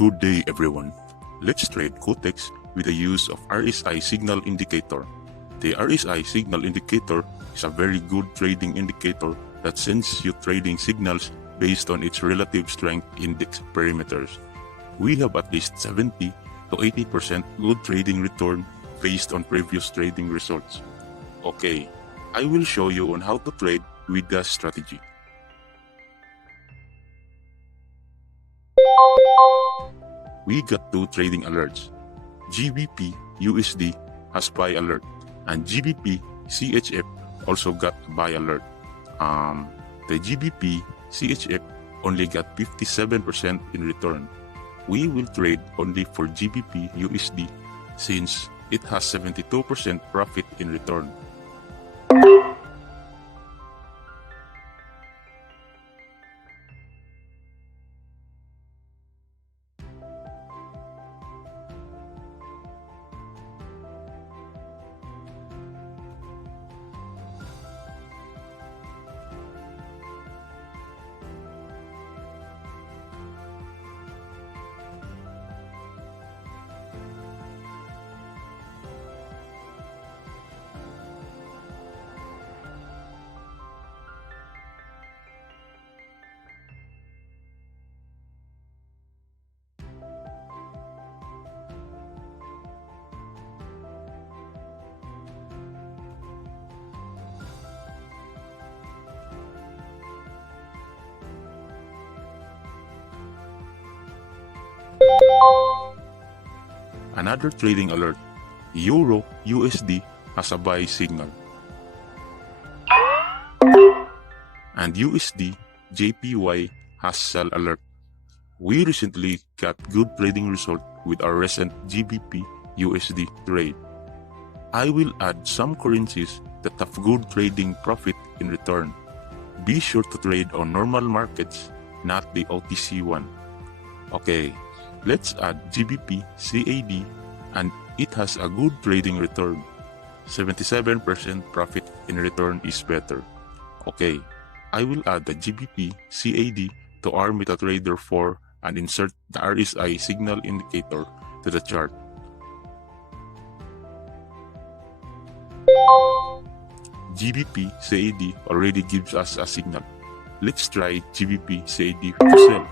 Good day everyone. Let's trade Quotex with the use of RSI Signal Indicator. The RSI Signal Indicator is a very good trading indicator that sends you trading signals based on its relative strength index parameters. We have at least 70 to 80% good trading return based on previous trading results. Okay, I will show you on how to trade with the strategy. We got two trading alerts. GBP USD has buy alert and GBP CHF also got buy alert. The GBP CHF only got 57% in return. We will trade only for GBP USD since it has 72% profit in return. Another trading alert. Euro USD has a buy signal. And USD JPY has sell alert. We recently got good trading result with our recent GBP USD trade. I will add some currencies that have good trading profit in return. Be sure to trade on normal markets, not the OTC one. Okay, let's add GBP CAD and it has a good trading return. 77% profit in return is better. Okay, I will add the GBP CAD to our Metatrader IV and insert the RSI Signal Indicator to the chart. GBP CAD already gives us a signal. Let's try GBP CAD to sell.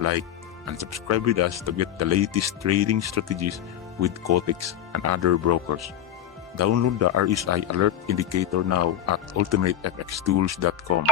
Like and subscribe with us to get the latest trading strategies with Quotex and other brokers. Download the RSI Alert Indicator now at ultimatefxtools.com.